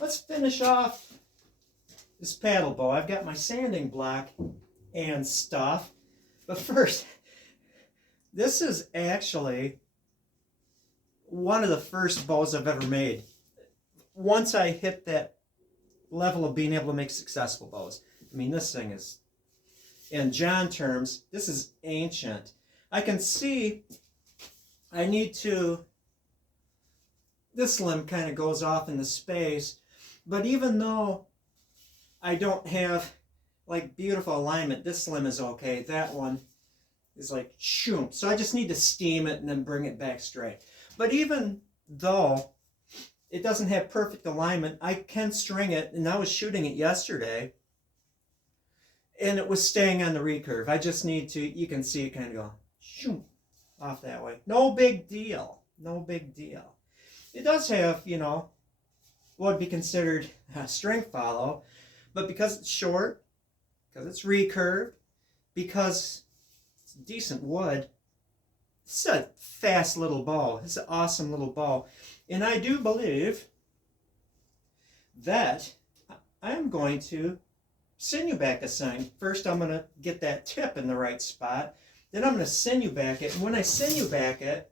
let's finish off this paddle bow. I've got my sanding block and stuff. But first, this is actually one of the first bows I've ever made. Once I hit that level of being able to make successful bows. I mean, this thing is, in John terms, this is ancient. I can see I need to, this limb kind of goes off into space, but even though I don't have like beautiful alignment, this limb is okay. That one is like shoom. So I just need to steam it and then bring it back straight. But even though it doesn't have perfect alignment, I can string it, and I was shooting it yesterday, and it was staying on the recurve. I just need to, you can see it kind of go shoom off that way. No big deal. No big deal. It does have, you know, what would be considered a string follow, but because it's short, because it's recurved, because it's decent wood, it's a fast little bow. It's an awesome little bow. And I do believe that I'm going to sinew back this thing. First, I'm going to get that tip in the right spot. Then I'm going to sinew back it. And when I sinew back it,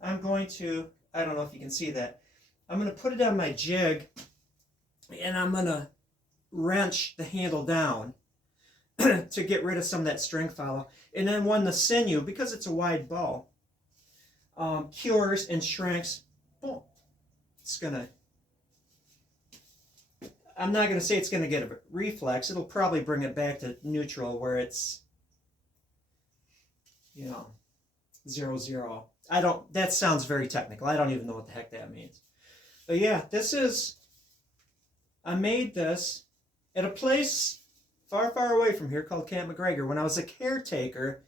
I'm going to, I don't know if you can see that, I'm going to put it on my jig, and I'm going to wrench the handle down to get rid of some of that string follow. And then when the sinew, because it's a wide bow, cures and shrinks, boom, it's gonna, I'm not gonna say it's gonna get a reflex. It'll probably bring it back to neutral where it's, you know, 0, 0. I don't, that sounds very technical. I don't even know what the heck that means. But yeah, this is, I made this at a place far, far away from here called Camp McGregor when I was a caretaker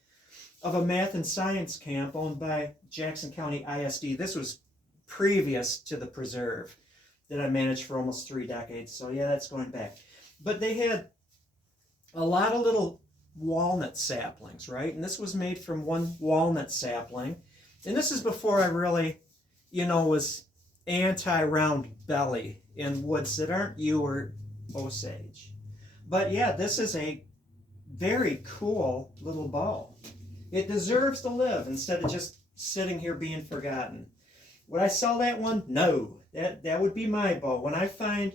of a math and science camp owned by Jackson County ISD. This was previous to the preserve that I managed for almost 3 decades. So yeah, that's going back. But they had a lot of little walnut saplings, right? And this was made from one walnut sapling. And this is before I really, you know, was anti-round belly in woods that aren't yew or osage. But yeah, this is a very cool little bow. It deserves to live instead of just sitting here being forgotten. Would I sell that one? No. That would be my bow. When I find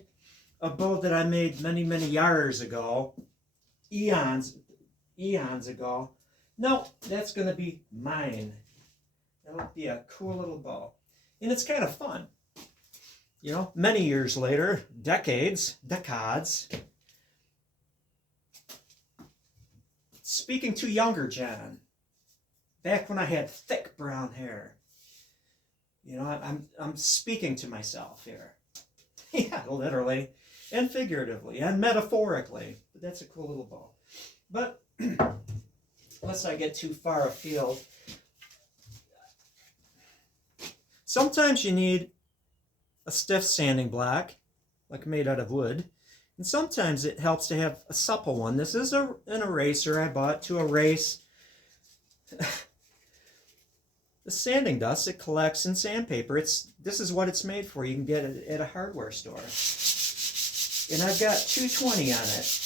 a bow that I made many, many years ago, eons ago, no, that's going to be mine. That'll be a cool little bow. And it's kind of fun. You know, many years later, decades, speaking to younger John, back when I had thick brown hair. You know, I'm speaking to myself here. Yeah, literally and figuratively and metaphorically. But that's a cool little bow. But lest I get too far afield, sometimes you need a stiff sanding block, like made out of wood. And sometimes it helps to have a supple one. This is an eraser I bought to erase the sanding dust it collects in sandpaper. This is what it's made for. You can get it at a hardware store. And I've got 220 on it.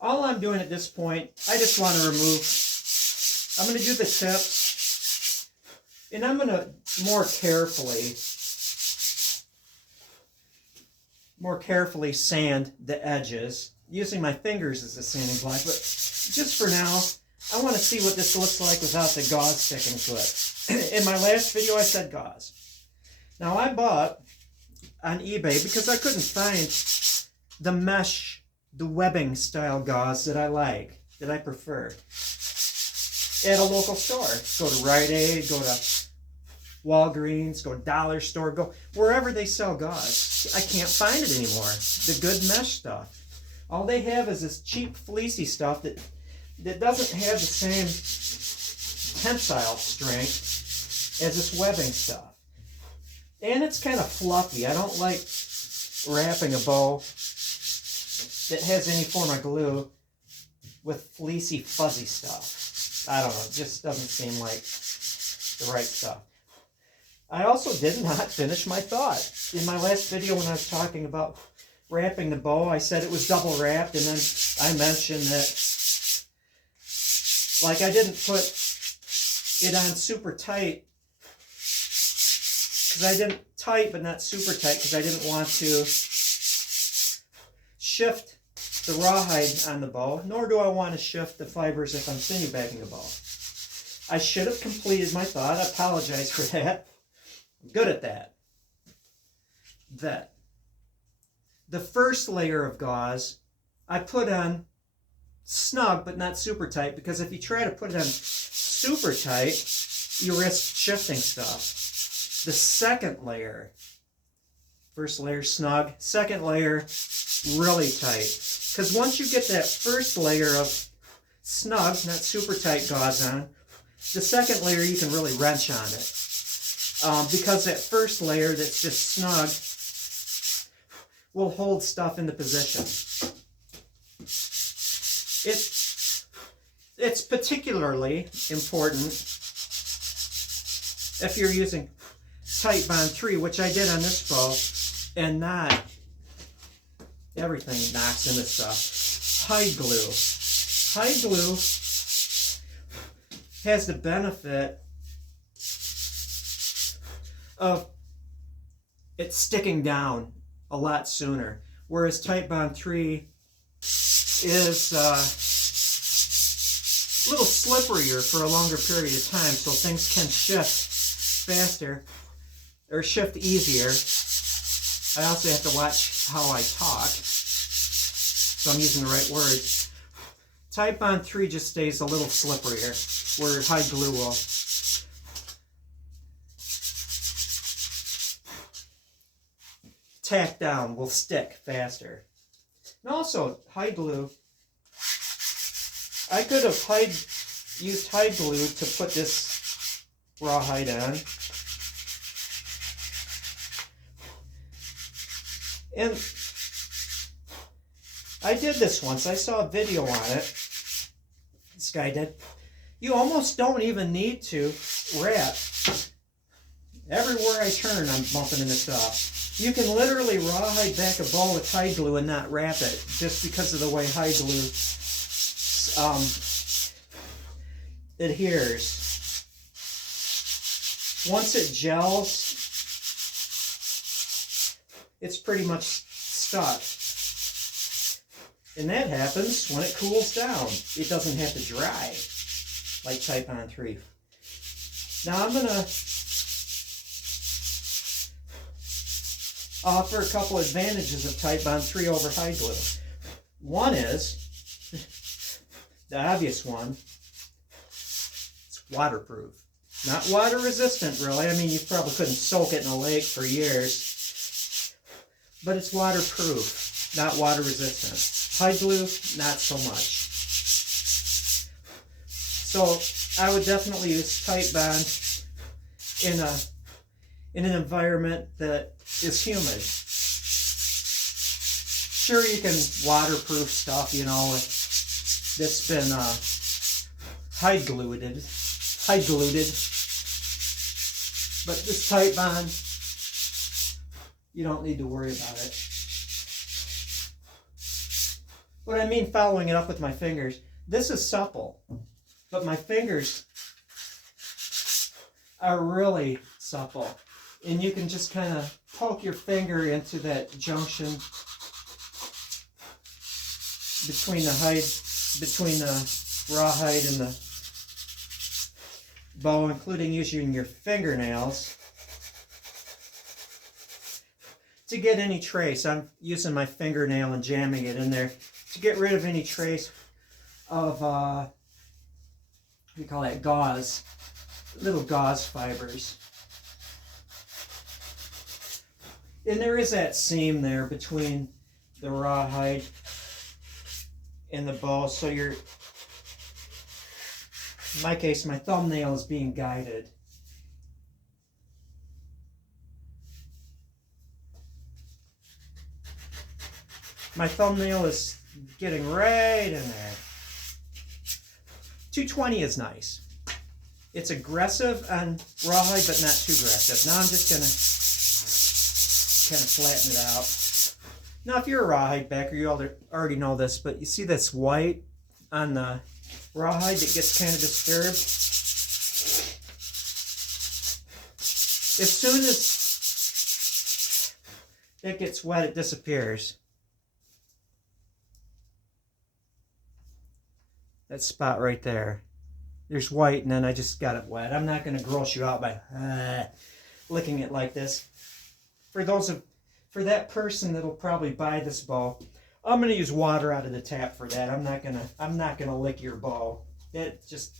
All I'm doing at this point, I just want to remove, I'm going to do the tips, and I'm going to more carefully sand the edges, using my fingers as a sanding block. But just for now, I want to see what this looks like without the gauze sticking to it. In my last video, I said gauze. Now, I bought on eBay, because I couldn't find the mesh, the webbing style gauze that I like, that I prefer, at a local store. Go to Rite Aid, go to Walgreens, go to Dollar Store, go wherever they sell gauze. I can't find it anymore, the good mesh stuff. All they have is this cheap fleecy stuff that doesn't have the same tensile strength as this webbing stuff. And it's kind of fluffy. I don't like wrapping a bow that has any form of glue with fleecy, fuzzy stuff. I don't know, it just doesn't seem like the right stuff. I also did not finish my thought. In my last video when I was talking about wrapping the bow, I said it was double wrapped, and then I mentioned that, like, I didn't put it on super tight, because I didn't tight but not super tight, because I didn't want to shift the rawhide on the bow, nor do I want to shift the fibers if I'm sinew bagging a bow. I should have completed my thought. I apologize for that. I'm good at that. The first layer of gauze I put on snug but not super tight, because if you try to put it on super tight, you risk shifting stuff. The second layer, first layer snug, second layer really tight. Because once you get that first layer of snug, not super tight gauze on, the second layer you can really wrench on it. Because that first layer that's just snug will hold stuff into position. It's particularly important if you're using tight bond 3, which I did on this bow, and not everything knocks into stuff. Hide glue. Hide glue has the benefit of it sticking down a lot sooner, whereas tight bond 3 is a little slipperier for a longer period of time, so things can shift faster or shift easier. I also have to watch how I talk, so I'm using the right words. Tight bond 3 just stays a little slipperier, where hide glue will tack down, will stick faster. And also, hide glue, I could have used hide glue to put this rawhide on. And I did this once. I saw a video on it. This guy did. You almost don't even need to wrap. Everywhere I turn, I'm bumping into stuff. You can literally rawhide back a bow with hide glue and not wrap it, just because of the way hide glue adheres. Once it gels, it's pretty much stuck. And that happens when it cools down. It doesn't have to dry like tight bond 3. Now I'm going to offer a couple advantages of tight bond 3 over hide glue. One is, the obvious one, it's waterproof. Not water resistant, really. I mean, you probably couldn't soak it in a lake for years. But it's waterproof, not water resistant. Hide glue, not so much. So I would definitely use tight bond in an environment that is humid. Sure, you can waterproof stuff, you know, that's been hide glued. But this tight bond, you don't need to worry about it. What I mean following it up with my fingers, this is supple, but my fingers are really supple. And you can just kind of poke your finger into that junction between the rawhide and the bow, including using your fingernails to get any trace. I'm using my fingernail and jamming it in there to get rid of any trace of, what do you call that, gauze, little gauze fibers. And there is that seam there between the rawhide and the bow, so in my case, my thumbnail is being guided. My thumbnail is getting right in there. 220 is nice. It's aggressive on rawhide, but not too aggressive. Now I'm just going to kind of flatten it out. Now, if you're a rawhide backer, you already know this, but you see this white on the rawhide that gets kind of disturbed? As soon as it gets wet, it disappears. That spot right there. There's white, and then I just got it wet. I'm not going to gross you out by licking it like this. For that person that'll probably buy this bow, I'm going to use water out of the tap for that. I'm not gonna lick your bow. That just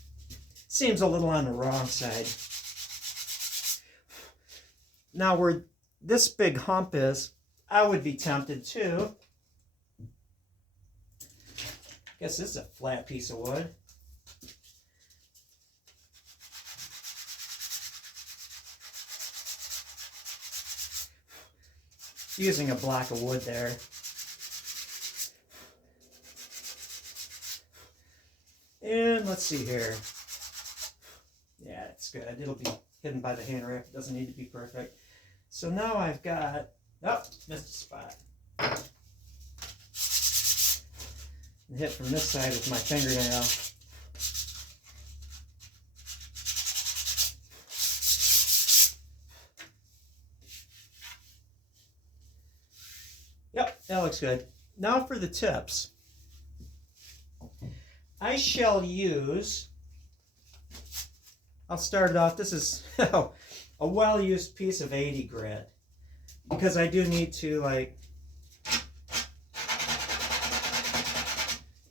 seems a little on the wrong side. Now, where this big hump is, I would be tempted to. I guess this is a flat piece of wood. Using a block of wood there. And let's see here. Yeah, it's good. It'll be hidden by the hand wrap. It doesn't need to be perfect. So now I've got, oh, missed a spot. And hit from this side with my fingernail. Yep, that looks good. Now for the tips. I shall use, I'll start it off, this is a well-used piece of 80 grit, because I do need to, like,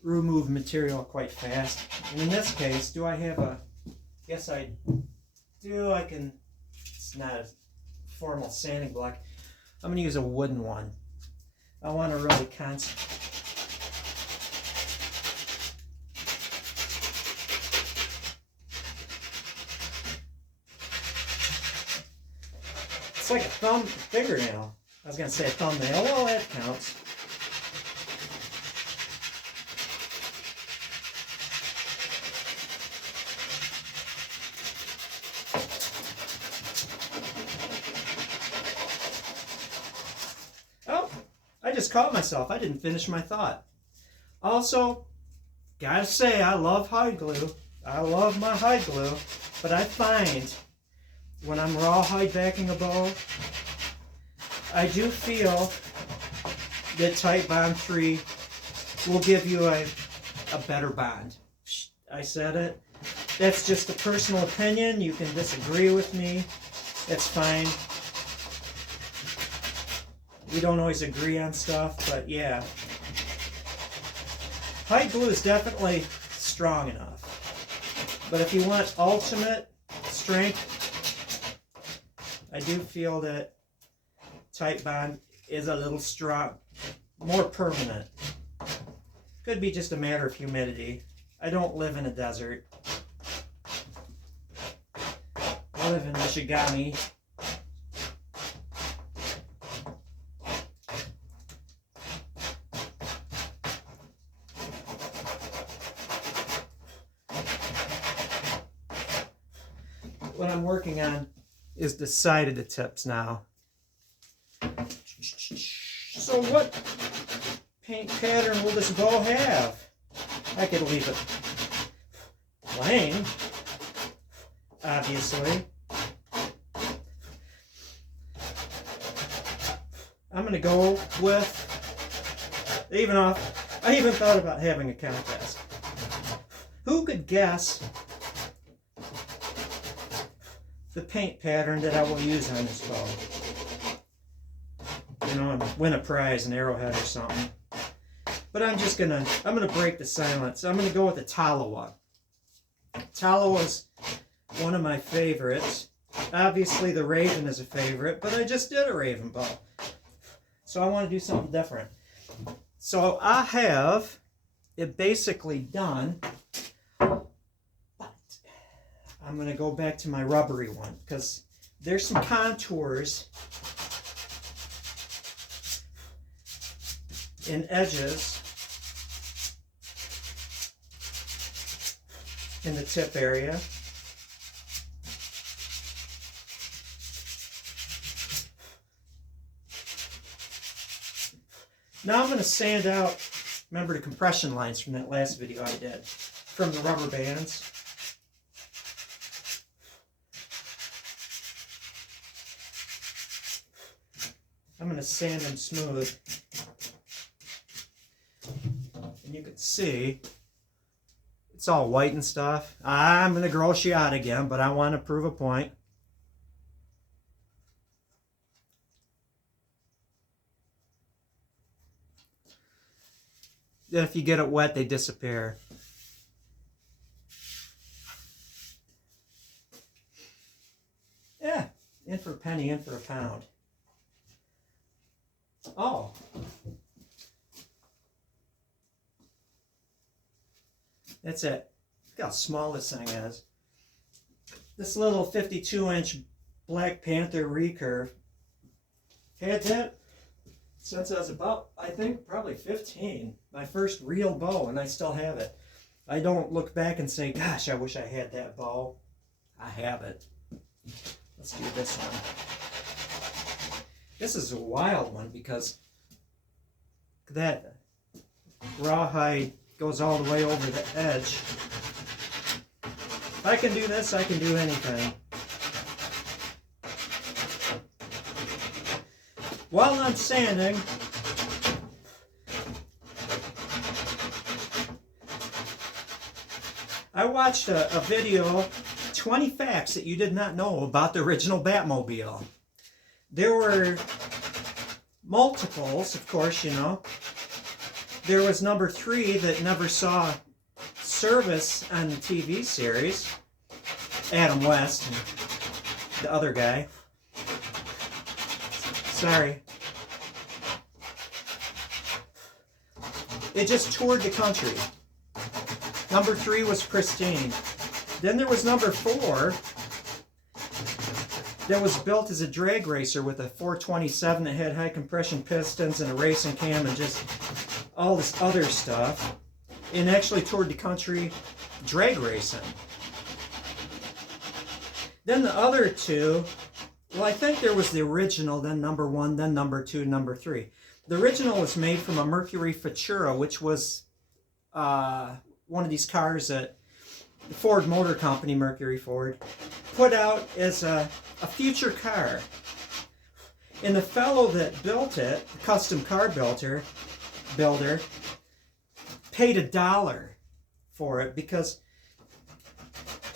remove material quite fast. And in this case, do I have a, yes I do, it's not a formal sanding block. I'm going to use a wooden one. I want to really concentrate. It's like a fingernail. I was going to say a thumbnail. Well, that counts. Oh, I just caught myself. I didn't finish my thought. Also, gotta say, I love hide glue. I love my hide glue. But I find when I'm rawhide backing a bow, I do feel that Tight Bond 3 will give you a better bond. I said it. That's just a personal opinion. You can disagree with me. That's fine. We don't always agree on stuff, but yeah. Hide glue is definitely strong enough. But if you want ultimate strength, I do feel that Tight Bond is a little strong, more permanent. Could be just a matter of humidity. I don't live in a desert. I live in Michigan. What I'm working on is the side of the tips now. So what paint pattern will this bow have? I could leave it plain, obviously. I'm going to go with, I even thought about having a contest. Who could guess the paint pattern that I will use on this bow? You know, and win a prize, an arrowhead or something. But I'm gonna break the silence. I'm gonna go with the Talawa. Talawa is one of my favorites. Obviously the Raven is a favorite, but I just did a Raven bow. So I want to do something different. So I have it basically done, but I'm gonna go back to my rubbery one because there's some contours in edges in the tip area. Now I'm going to sand out, remember the compression lines from that last video I did, from the rubber bands. I'm going to sand them smooth. And you can see, it's all white and stuff. I'm going to gross you out again, but I want to prove a point. Then if you get it wet, they disappear. Yeah, in for a penny, in for a pound. Oh. That's it. Look how small this thing is. This little 52-inch Black Panther recurve. Had that since I was about, I think, probably 15. My first real bow, and I still have it. I don't look back and say, gosh, I wish I had that bow. I have it. Let's do this one. This is a wild one because that rawhide goes all the way over the edge. If I can do this, I can do anything. While I'm sanding, I watched a video, 20 facts that you did not know about the original Batmobile. There were multiples, of course, you know. There was number 3 that never saw service on the TV series, Adam West, and the other guy. Sorry. It just toured the country. Number 3 was pristine. Then there was number 4 that was built as a drag racer with a 427 that had high compression pistons and a racing cam and just all this other stuff. And actually toured the country drag racing. Then the other 2, well, I think there was the original, then number 1, then number 2, number 3. The original was made from a Mercury Futura, which was one of these cars that the Ford Motor Company, Mercury Ford, put out as a future car. And the fellow that built it, the custom car builder, paid $1 for it because,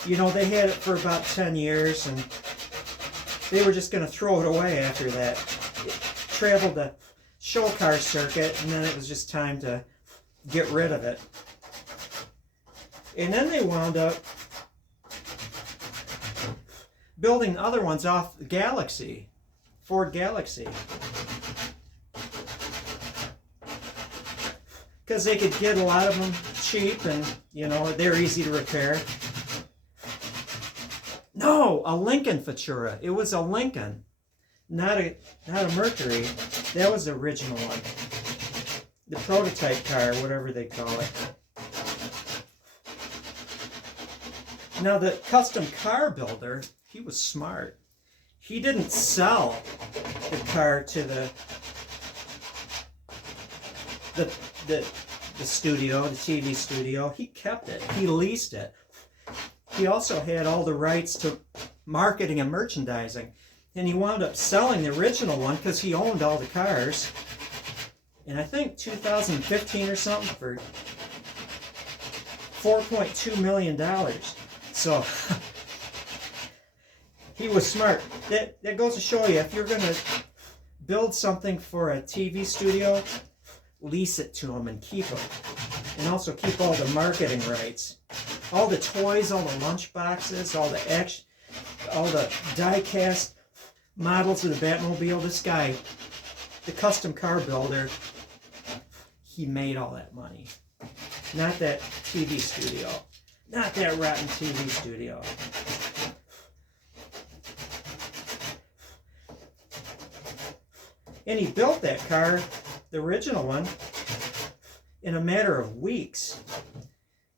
you know, they had it for about 10 years and they were just going to throw it away after that. It traveled the show car circuit, and then it was just time to get rid of it. And then they wound up building other ones off the Galaxy, Ford Galaxy. Because they could get a lot of them cheap and, you know, they're easy to repair. No, a Lincoln Futura. It was a Lincoln, not a Mercury. That was the original one. The prototype car, whatever they call it. Now the custom car builder, he was smart. He didn't sell the car to the studio, the TV studio. He kept it. He leased it. He also had all the rights to marketing and merchandising. And he wound up selling the original one because he owned all the cars. And I think 2015 or something for $4.2 million. So he was smart. That goes to show you, if you're going to build something for a TV studio, lease it to them and keep them. And also keep all the marketing rights. All the toys, all the lunch boxes, all the die-cast models of the Batmobile. This guy, the custom car builder, he made all that money. Not that TV studio. Not that rotten TV studio. And he built that car, the original one, in a matter of weeks.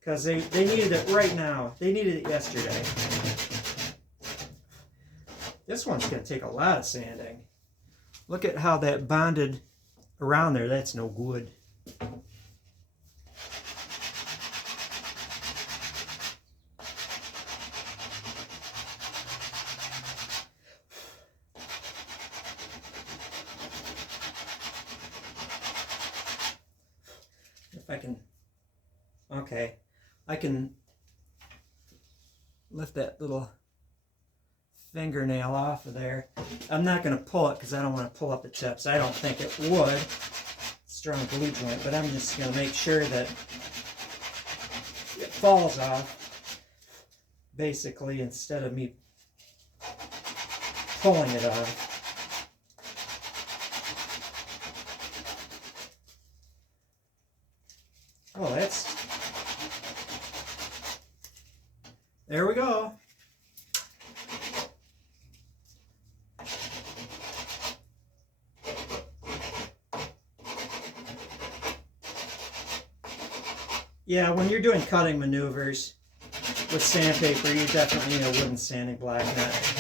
because they needed it right now. They needed it yesterday. This one's going to take a lot of sanding. Look at how that bonded around there. That's no good. If I can, okay, I can lift that little fingernail off of there. I'm not going to pull it because I don't want to pull up the tips. I don't think it would. Strong glue joint, but I'm just going to make sure that it falls off, basically, instead of me pulling it off. Oh, there we go. Yeah, when you're doing cutting maneuvers with sandpaper, you definitely need a wooden sanding block nut.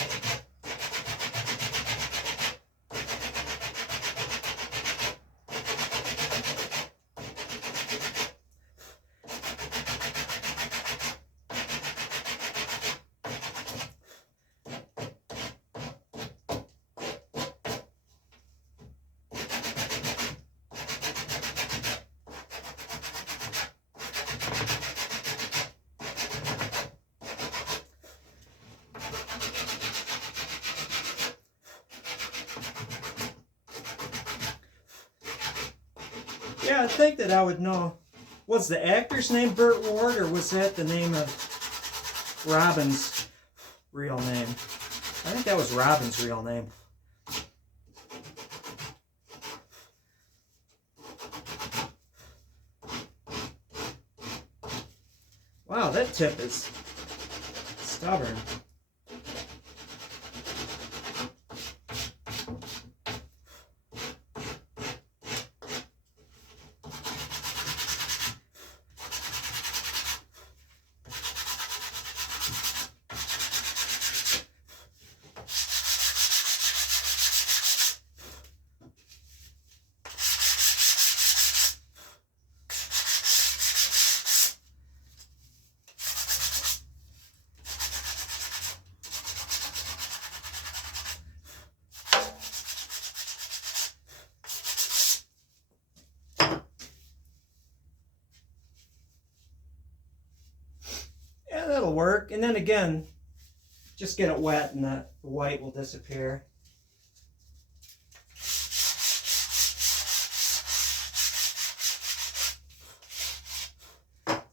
Yeah, I think that I would know. Was the actor's name Burt Ward, or was that the name of Robin's real name? I think that was Robin's real name. Wow, that tip is stubborn. That'll work. And then again, just get it wet and the white will disappear.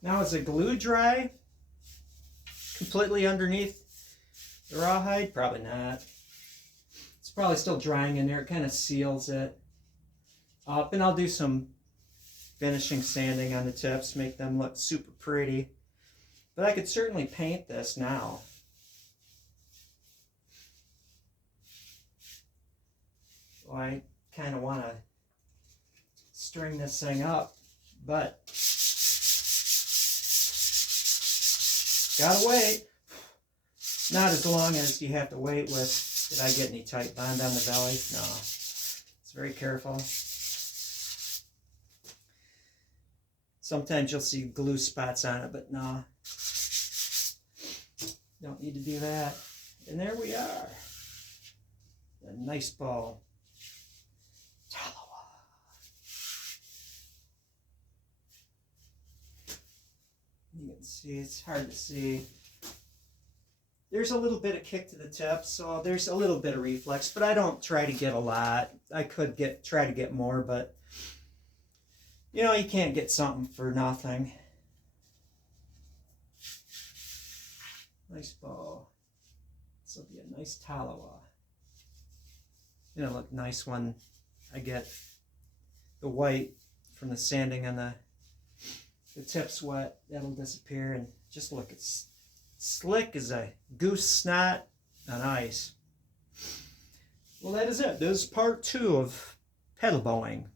Now is the glue dry completely underneath the rawhide? Probably not. It's probably still drying in there. It kind of seals it up. And I'll do some finishing sanding on the tips, make them look super pretty. But I could certainly paint this now. So I kind of want to string this thing up, but gotta wait. Not as long as you have to wait with, did I get any tight bond on the belly? No. It's very careful. Sometimes you'll see glue spots on it, but no. Don't need to do that. And there we are. A nice ball. You can see, it's hard to see. There's a little bit of kick to the tip, so there's a little bit of reflex, but I don't try to get a lot. I could try to get more, but you know, you can't get something for nothing. Nice ball. This will be a nice talawa. It'll look nice when I get the white from the sanding on the tips wet. That'll disappear and just look, it's slick as a goose snot on ice. Well, that is it. This is part 2 of pedal bowing.